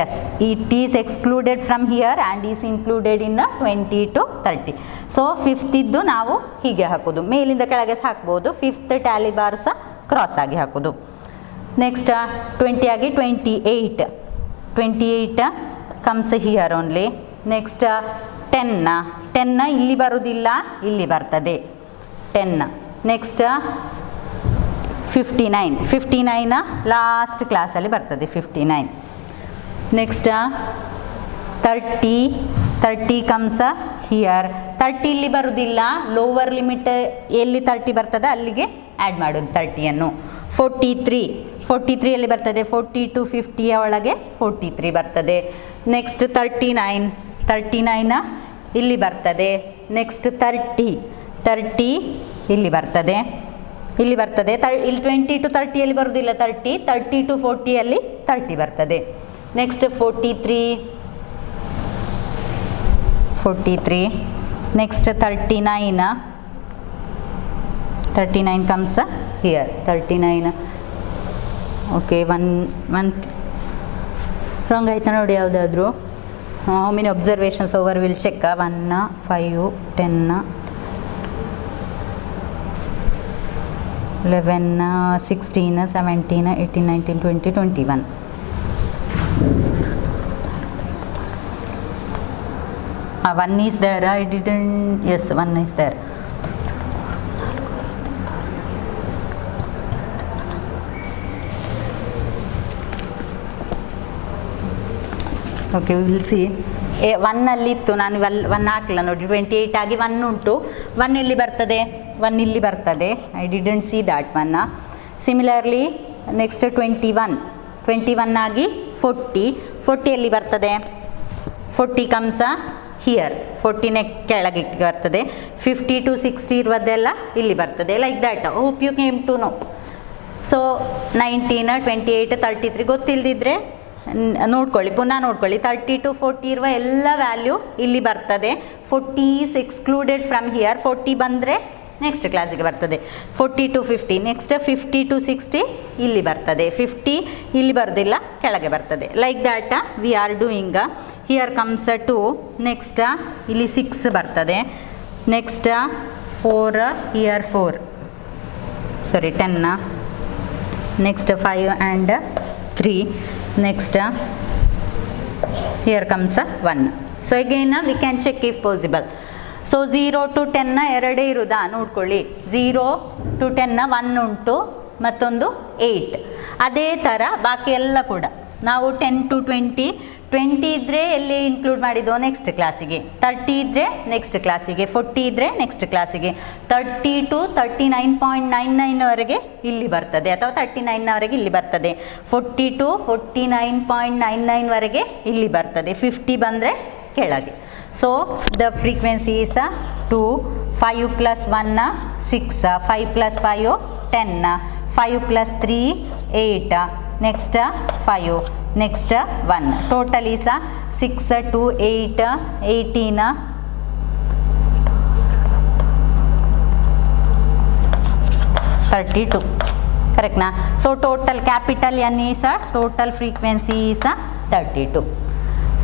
Yes, it is excluded from here and is included in 20 to 30. So 5th ಇದ್ದು ನಾವು ಹೀಗೆ ಹಾಕೋದು, ಮೇಲಿಂದ ಕೆಳಗೆ ಸಹ ಹಾಕ್ಬೋದು. 5th ಟ್ಯಾಲಿ ಬಾರ್ ಸಹ ಕ್ರಾಸ್ ಆಗಿ ಹಾಕೋದು. ನೆಕ್ಸ್ಟ್ 20 ಆಗಿ 28 ಕಮ್ಸ್ ಹಿಯರ್ ಓನ್ಲಿ. ನೆಕ್ಸ್ಟ್ 10 ಇಲ್ಲಿ ಬರುವುದಿಲ್ಲ, ಇಲ್ಲಿ ಬರ್ತದೆ 10. ನೆಕ್ಸ್ಟ್ 59 ಲಾಸ್ಟ್ ಕ್ಲಾಸಲ್ಲಿ ಬರ್ತದೆ 59. Next 30 comes here. 30 ಇಲ್ಲಿ ಬರುವುದಿಲ್ಲ, ಲೋವರ್ ಲಿಮಿಟ್ ಎಲ್ಲಿ 30 ಬರ್ತದೆ ಅಲ್ಲಿಗೆ ಆ್ಯಡ್ ಮಾಡೋದು 30ಯನ್ನು. 43 ಎಲ್ಲಿ ಬರ್ತದೆ, 40 to 50ಯ ಒಳಗೆ 43 ಬರ್ತದೆ. ನೆಕ್ಸ್ಟ್ 39 ಇಲ್ಲಿ ಬರ್ತದೆ. ನೆಕ್ಸ್ಟ್ 30 ಇಲ್ಲಿ ಬರ್ತದೆ. ಇಲ್ಲಿ 20 to 30 ಅಲ್ಲಿ ಬರುವುದಿಲ್ಲ, 30 to 40 ಅಲ್ಲಿ 30 ಬರ್ತದೆ. Next 43. Next 39 comes here. 39 okay, one wrong ಆಯ್ತಾ ನೋಡಿ ಯಾವುದಾದ್ರೂ. How many observations over will check. 1, 5, 10, 11, 16, 17, 18, 19, 20, 21. One is there, I didn't, yes, one is there. Okay, will see. 1 ಅಲ್ಲಿತ್ತು, ನಾನು 1 ಹಾಕಲ್ಲ ನೋಡಿ. 28 ಆಗಿ 1 ಉಂಟು. 1 ಎಲ್ಲಿ ಬರ್ತದೆ, 1 ಇಲ್ಲಿ ಬರ್ತದೆ. I didn't see that 1. Similarly next 21 ಆಗಿ 40 ಎಲ್ಲಿ ಬರ್ತದೆ, 40 ಕಮ್ಸ ಹಿಯರ್. 40ನೇ ಕೆಳಗೆ ಬರ್ತದೆ. 50 to 60 ಇರುವುದೆಲ್ಲ ಇಲ್ಲಿ ಬರ್ತದೆ. Like that. Hope you came to know. So 19, 28, 33 ಗೊತ್ತಿಲ್ಲದಿದ್ದರೆ ನೋಡ್ಕೊಳ್ಳಿ, ಪುನಃ ನೋಡ್ಕೊಳ್ಳಿ. 30 to 40 ಇರುವ ಎಲ್ಲ ವ್ಯಾಲ್ಯೂ ಇಲ್ಲಿ ಬರ್ತದೆ. 40 ಈಸ್ ಎಕ್ಸ್ಕ್ಲೂಡೆಡ್ ಫ್ರಮ್ ಹಿಯರ್. 40 ಬಂದರೆ ನೆಕ್ಸ್ಟ್ ಕ್ಲಾಸಿಗೆ ಬರ್ತದೆ. 40 to 50. ನೆಕ್ಸ್ಟ್ 50 to 60 ಇಲ್ಲಿ ಬರ್ತದೆ. 50 ಇಲ್ಲಿ ಬರೋದಿಲ್ಲ, ಕೆಳಗೆ ಬರ್ತದೆ. Like that we are doing. Here comes 2. Next ಇಲ್ಲಿ 6 ಬರ್ತದೆ. Next 4, here 4, sorry 10. Next 5 and 3. Next here comes 1. So again we can check if possible. So 0 to 10 ಎರಡೇ ಇರುವುದಾ ನೋಡ್ಕೊಳ್ಳಿ. 0 to 10 1 ಉಂಟು, ಮತ್ತೊಂದು 8. ಅದೇ ಥರ ಬಾಕಿ ಎಲ್ಲ ಕೂಡ ನಾವು 10 to 20 ಇದ್ದರೆ ಎಲ್ಲಿ ಇನ್ಕ್ಲೂಡ್ ಮಾಡಿದ್ದು, ನೆಕ್ಸ್ಟ್ ಕ್ಲಾಸಿಗೆ. 30 ಇದ್ದರೆ ನೆಕ್ಸ್ಟ್ ಕ್ಲಾಸಿಗೆ. 40 ಇದ್ದರೆ ನೆಕ್ಸ್ಟ್ ಕ್ಲಾಸಿಗೆ. 30 to 39.99ವರೆಗೆ ಇಲ್ಲಿ ಬರ್ತದೆ, ಅಥವಾ 39ವರೆಗೆ ಇಲ್ಲಿ ಬರ್ತದೆ. 40 to 49.99ವರೆಗೆ ಇಲ್ಲಿ ಬರ್ತದೆ. 50 ಬಂದರೆ ಕೆಳಗೆ. So the frequency is 2. 5 plus 1 6, 5 plus 5 10, 5 plus 3 8, next 5, next 1. Total is 6 to 8, 18, 32. Correct na? So total capital N is total frequency is 32.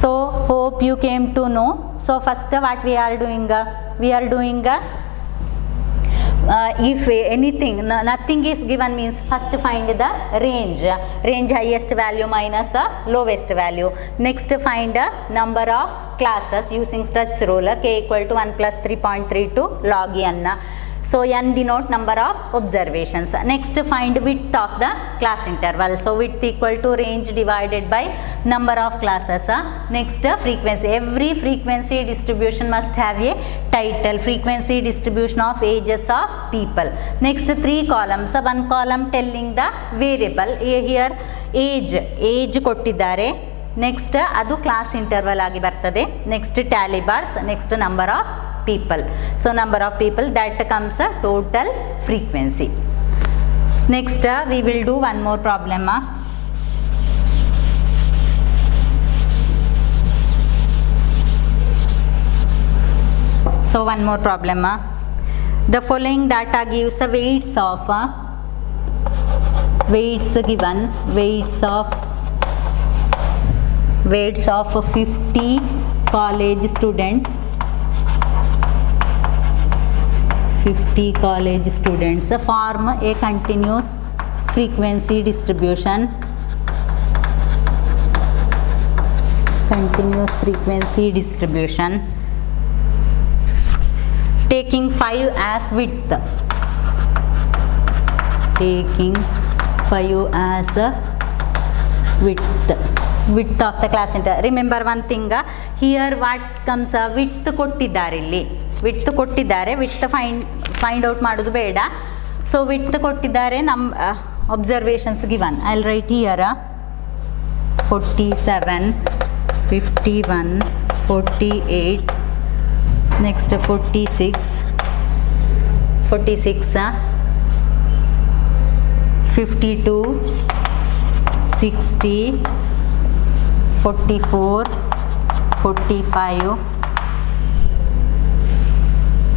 So hope you came to know. So first what we are doing, if anything, nothing is given means first find the range highest value minus lowest value. Next find number of classes using Stutz rule, k equal to 1 plus 3.32 log n. So n denote number of observations. Next find width of the class interval. So width equal to range divided by number of classes. Next frequency. Every frequency distribution must have a title. Frequency distribution of ages of people. Next 3 columns. One column telling the variable. Here age ಕೊಟ್ಟಿದ್ದಾರೆ. ನೆಕ್ಸ್ಟ್ ಅದು ಕ್ಲಾಸ್ ಇಂಟರ್ವಲ್ ಆಗಿ ಬರ್ತದೆ. Next tally bars. Next number of people. So number of people, that comes a total frequency. Next we will do one more problem. So one more problem. The following data gives the weights of given weights of 50 college students. 50 college students form a continuous frequency distribution. Continuous frequency distribution taking 5 as width. Taking 5 as width of the class interval. Remember one thing, here what comes, width ಕೊಟ್ಟಿದ್ದಾರೆ, ಇಲ್ಲಿ width ಕೊಟ್ಟಿದ್ದಾರೆ, width find out ಮಾಡೋದು ಬೇಡ. So width ಕೊಟ್ಟಿದ್ದಾರೆ, observations given. I'll write here 47, 51, 48, next 46, 52, 60, 44, 45,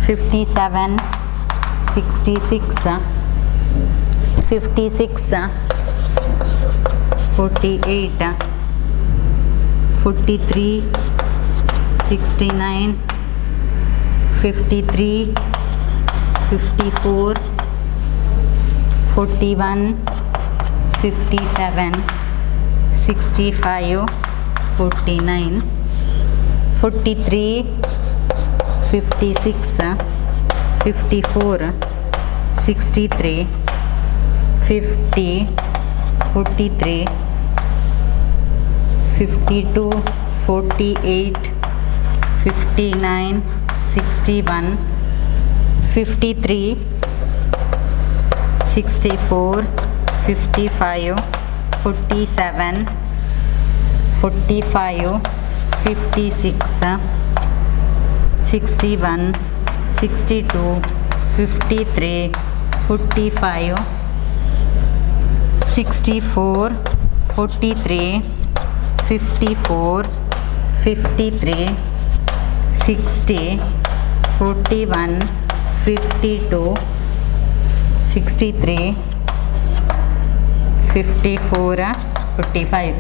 57, 66, 56, 48, 43, 69, 53, 54, 41, 57, 65, 49, 43, 56, 54, 63, 50, 43, 52, 48, 59, 61, 53, 64, 55, 47, 45, 56, 61, 62, 53, 45, 64, 43, 54, 53, 60, 41, 52, 63, 54, 55.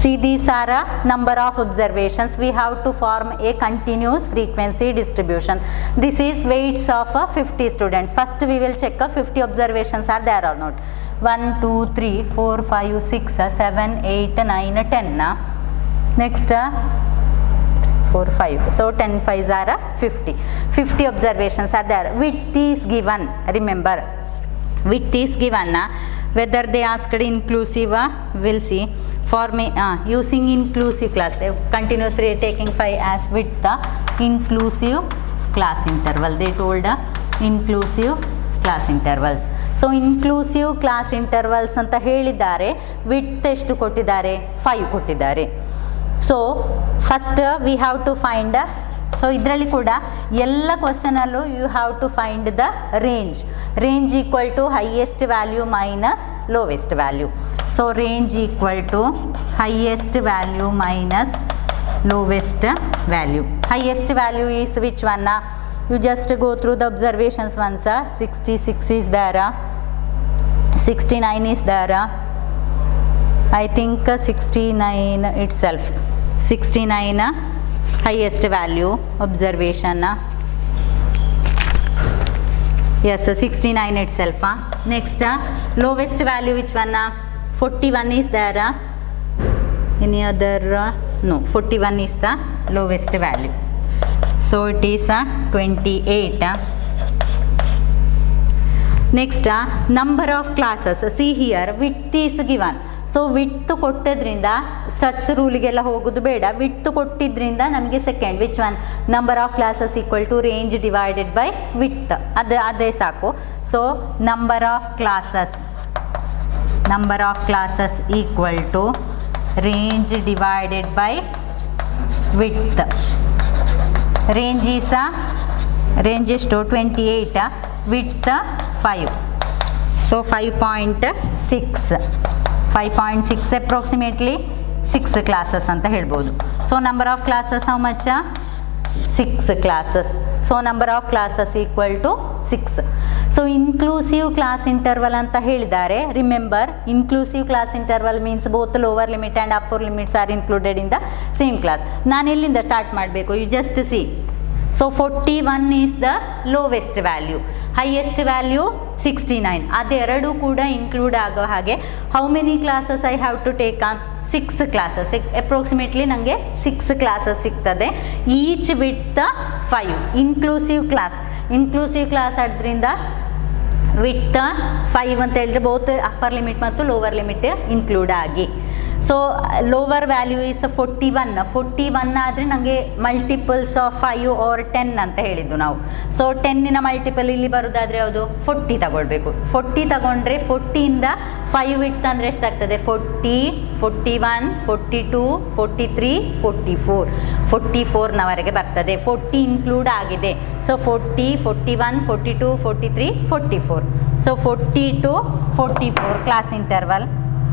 See, these are a number of observations. We have to form a continuous frequency distribution. This is weights of 50 students. First we will check 50 observations are there or not. 1, 2, 3, 4, 5, 6, 7, 8, 9, 10. Next 4, 5. So 10 5s are 50. 50 observations are there. Width is given. Remember, width is given. Whether they asked inclusive, we'll see. For me, using inclusive class, they continuously taking 5 as width, inclusive class interval. They told inclusive class intervals. So inclusive class intervals ಅಂತ ಹೇಳಿದ್ದಾರೆ. width ಎಷ್ಟು ಕೊಟ್ಟಿದ್ದಾರೆ? 5 ಕೊಟ್ಟಿದ್ದಾರೆ. So first we have to find, so ಇದರಲ್ಲಿ ಕೂಡ ಎಲ್ಲ ಕ್ವಶನಲ್ಲೂ you have to find the range. Range equal to highest value minus lowest value. So range equal to highest value minus lowest value. Highest value is which one? You just go through the observations once. 66 is there, 69 is there, I think 69 itself, 69 highest value observation. Yes, 69 itself. Next lowest value which one? 41 is there. Any other? No, 41 is the lowest value. So it is 28. Next number of classes. See here, width is given. So width ಕೊಟ್ಟಿದ್ರಿಂದ ಸ್ಟ್ರಟ್ಸ್ ರೂಲಿಗೆಲ್ಲ ಹೋಗೋದು ಬೇಡ. ವಿಡ್ತ್ ಕೊಟ್ಟಿದ್ರಿಂದ ನಮಗೆ second which one? Number of classes equal to range divided by width. ಅದೇ ಸಾಕು. So number of classes equal to range divided by width. Range ಎಷ್ಟು? 28, ವಿಡ್ತ್ 5. ಸೊ 5.6 ಅಪ್ರಾಕ್ಸಿಮೇಟ್ಲಿ 6 ಕ್ಲಾಸಸ್ ಅಂತ ಹೇಳ್ಬೋದು. So number of classes how much? 6 classes. So number of classes equal to 6. So inclusive class interval ಅಂತ ಹೇಳಿದ್ದಾರೆ. Remember, inclusive class interval means both lower limit and upper limits are included in the same class. ನಾನು ಎಲ್ಲಿಂದ ಸ್ಟಾರ್ಟ್ ಮಾಡಬೇಕು? You just see. So 41 is the lowest value. Highest value 69. ಅದೆರಡು ಕೂಡ ಇನ್ಕ್ಲೂಡ್ ಆಗೋ ಹಾಗೆ how many classes I have to take on? 6 classes. Approximately ನನಗೆ 6 ಕ್ಲಾಸಸ್ ಸಿಗ್ತದೆ. Each with 5 inclusive class. Inclusive class ಆದ್ದರಿಂದ ವಿತ್ 5 ಅಂತ ಹೇಳಿದ್ರೆ ಬೋತ್ ಅಪ್ಪರ್ ಲಿಮಿಟ್ ಮತ್ತು ಲೋವರ್ ಲಿಮಿಟ್ ಇನ್ಕ್ಲೂಡ್ ಆಗಿ. So lower value is 41. 41 ಆದರೆ ನನಗೆ ಮಲ್ಟಿಪಲ್ಸ್ ಆಫ್ 5 ಆರ್ 10 ಅಂತ ಹೇಳಿದ್ದು ನಾವು. ಸೊ 10ನ ಮಲ್ಟಿಪಲ್ ಇಲ್ಲಿ ಬರೋದಾದರೆ ಯಾವುದು? 40 ತಗೊಳ್ಬೇಕು. 40 ತಗೊಂಡ್ರೆ 40ಇಂದ 5 ಇಟ್ಟು ಅಂದರೆ ಎಷ್ಟಾಗ್ತದೆ? 40, 41, 42, 43, 44. 44ನವರೆಗೆ ಬರ್ತದೆ. 40 ಇನ್ಕ್ಲೂಡ್ ಆಗಿದೆ. So 40, 41, 42, 43, 44. So 40 to 44 class interval.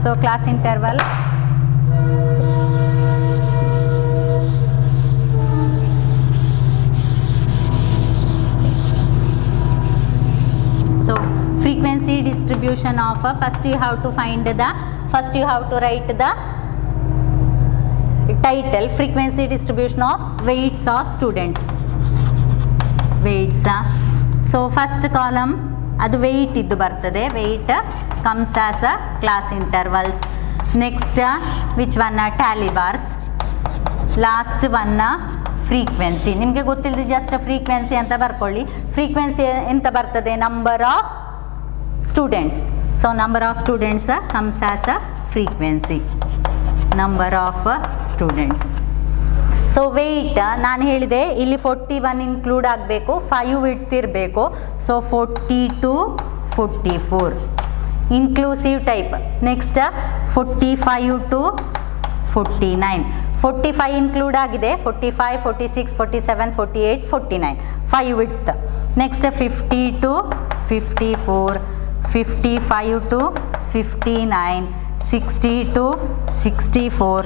So class interval frequency distribution of first you have to write the title, frequency distribution of weights of students. Weights. So first column ಅದು weight ಇದ್ದು ಬರ್ತದೆ. weight comes as a class intervals. Next which one? tally bars. Last one frequency. ನಿಮಗೆ ಗೊತ್ತಿಲ್ಲದೆ ಜಸ್ಟ್ frequency ಅಂತ ಬರ್ಕೊಳ್ಳಿ. frequency ಎಂತ ಬರ್ತದೆ? Number of students. So number of students comes as a frequency. Number of students. So weight ನಾನು ಹೇಳಿದೆ ಇಲ್ಲಿ 41 ಇನ್ಕ್ಲೂಡ್ ಆಗಬೇಕು, 5 width ಇರಬೇಕು. So 40 to 44 inclusive type. Next 45 to 49. 45 include ಆಗಿದೆ. 45, 46, 47, 48, 49 5 width. Next 50 to 54, 55 to 59, 60 to 64.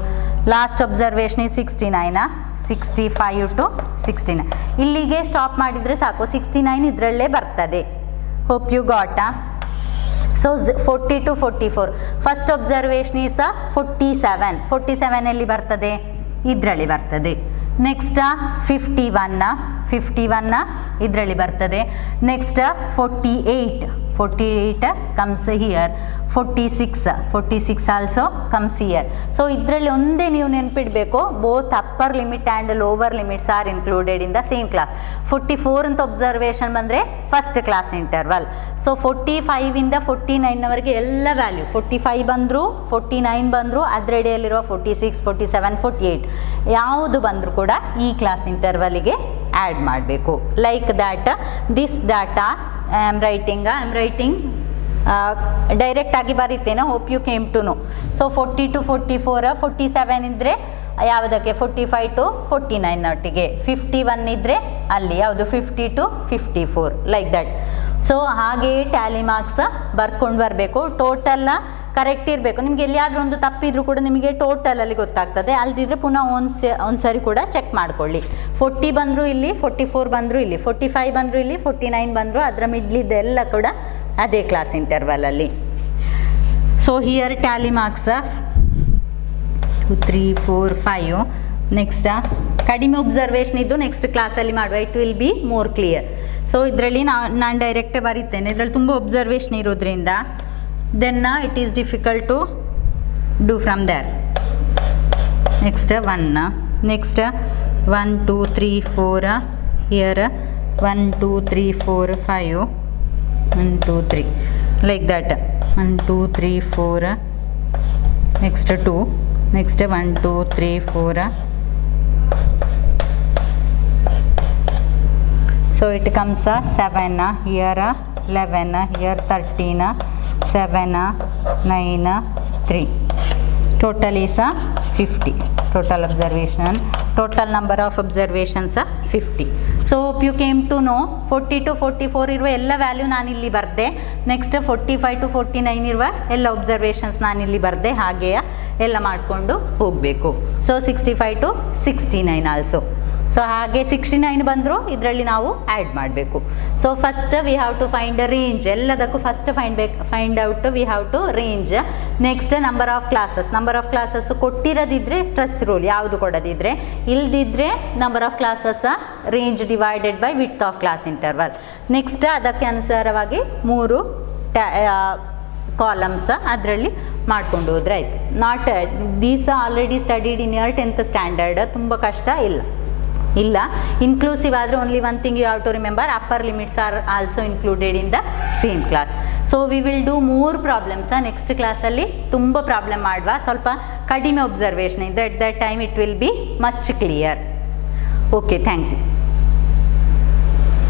Last observation ಈ 69, 65 to 69. ಇಲ್ಲಿಗೆ ಸ್ಟಾಪ್ ಮಾಡಿದರೆ ಸಾಕು. 69 ಇದರಲ್ಲೇ ಬರ್ತದೆ. Hope you got. So 40 to 44 first observation is 47. 47 ಎಲ್ಲಿ ಬರ್ತದೆ? ಇದರಲ್ಲಿ ಬರ್ತದೆ. ನೆಕ್ಸ್ಟ್ 51 ಇದರಲ್ಲಿ ಬರ್ತದೆ. Next 48 comes here. 46 also comes here. So ಇದರಲ್ಲಿ ಒಂದೇ ನೀವು ನೆನಪಿಡಬೇಕು, both upper limit and lower limits are included in the same class. 44 ಅಂತ ಒಬ್ಸರ್ವೇಷನ್ ಬಂದರೆ ಫಸ್ಟ್ ಕ್ಲಾಸ್ ಇಂಟರ್ವಲ್. ಸೊ 45ಇಂದ 49ವರೆಗೆ ಎಲ್ಲ ವ್ಯಾಲ್ಯೂ 45 ಬಂದರು, 49 ಬಂದರು, ಅದರಡಿಯಲ್ಲಿರುವ 46, 47, 48 ಯಾವುದು ಬಂದರೂ ಕೂಡ ಈ ಕ್ಲಾಸ್ ಇಂಟರ್ವಲಿಗೆ ಆ್ಯಡ್ ಮಾಡಬೇಕು. Like that this data I am writing direct ಆಗಿ ಬರೀತೇನೆ. Hope you came to know. So 40 to 44, 47 ಇದ್ದರೆ ಯಾವುದಕ್ಕೆ? 45 to 49 ಒಟ್ಟಿಗೆ. 51 ಇದ್ದರೆ ಅಲ್ಲಿ ಯಾವುದು? 50 to 54 ಲೈಕ್ ದಟ್. ಸೊ ಹಾಗೆಯೇ ಟ್ಯಾಲಿ ಮಾರ್ಕ್ಸ್ ಬರ್ಕೊಂಡು ಬರಬೇಕು. ಟೋಟಲ್ನ ಕರೆಕ್ಟ್ ಇರಬೇಕು. ನಿಮಗೆ ಎಲ್ಲಿಯಾದರೂ ಒಂದು ತಪ್ಪಿದ್ರೂ ಕೂಡ ನಿಮಗೆ ಟೋಟಲಲ್ಲಿ ಗೊತ್ತಾಗ್ತದೆ. ಅಲ್ದಿದ್ರೆ ಪುನಃ ಒಂದ್ಸರಿ ಕೂಡ ಚೆಕ್ ಮಾಡ್ಕೊಳ್ಳಿ. 40 ಬಂದರೂ ಇಲ್ಲಿ, 44 ಬಂದರೂ ಇಲ್ಲಿ, 45 ಬಂದರೂ ಇಲ್ಲಿ, 49 ಬಂದರೂ ಅದರ ಮಿಡ್ಲಿದ್ದೆಲ್ಲ ಕೂಡ ಅದೇ ಕ್ಲಾಸ್ ಇಂಟರ್ವಲಲ್ಲಿ. So here tally marks 2, 3, 4, 5. Next ಕಡಿಮೆ ಒಬ್ಸರ್ವೇಷನ್ ಇದ್ದು ನೆಕ್ಸ್ಟ್ ಕ್ಲಾಸಲ್ಲಿ ಮಾಡುವ. It will be more clear. So ಇದರಲ್ಲಿ ನಾನು ಡೈರೆಕ್ಟ್ ಬರೀತೇನೆ. ಇದರಲ್ಲಿ ತುಂಬ ಒಬ್ಸರ್ವೇಷನ್ ಇರೋದ್ರಿಂದ then it is difficult to do from there. Next 1, next 1, 2, 3, 4 here 1, 2, 3, 4, 5, 1, 2, 3 like that. 1, 2, 3, 4 next 2, next 1, 2, 3, 4. So it comes 7 here, 11 here, 13, 7, 9, 3. Total is 50. Total observation, total number of observations 50. So hope you came to know 40 to 44 ಇರುವ ಎಲ್ಲ ವ್ಯಾಲ್ಯೂ ನಾನಿಲ್ಲಿ ಬರೆದೆ. ನೆಕ್ಸ್ಟ್ 45 to 49 ಇರುವ ಎಲ್ಲ ಒಬ್ಸರ್ವೇಷನ್ಸ್ ನಾನಿಲ್ಲಿ ಬರೆದೆ. ಹಾಗೆಯೇ ಎಲ್ಲ ಮಾಡಿಕೊಂಡು ಹೋಗಬೇಕು. So 65 to 69 also. ಸೊ ಹಾಗೆ 69 ಬಂದರೂ ಇದರಲ್ಲಿ ನಾವು ಆ್ಯಡ್ ಮಾಡಬೇಕು. So first we have to find range, ಎಲ್ಲದಕ್ಕೂ first find out we have to range. Next number of classes ಕೊಟ್ಟಿರೋದಿದ್ರೆ ಸ್ಟ್ರೆಚ್ ರೂಲ್, ಯಾವುದು ಕೊಡೋದಿದ್ರೆ, ಇಲ್ದಿದ್ರೆ number of classes range divided by width of class interval. Next ಅದಕ್ಕೆ ಅನುಸಾರವಾಗಿ 3 ಕಾಲಮ್ಸ್ ಅದರಲ್ಲಿ ಮಾಡ್ಕೊಂಡು ಹೋದ್ರೆ ಆಯಿತು. Not these already studied in your 10th standard, ತುಂಬ ಕಷ್ಟ ಇಲ್ಲ. ಇನ್ಕ್ಲೂಸಿವ್ ಆದರೆ only one thing you have to remember, upper limits R also included in the same class. So we will do more problems. Next ಕ್ಲಾಸಲ್ಲಿ ತುಂಬ ಪ್ರಾಬ್ಲಮ್ ಮಾಡುವ, ಸ್ವಲ್ಪ ಕಡಿಮೆ ಒಬ್ಸರ್ವೇಷನ್ ಇದೆ. At that time it will be much clear. Okay, thank you.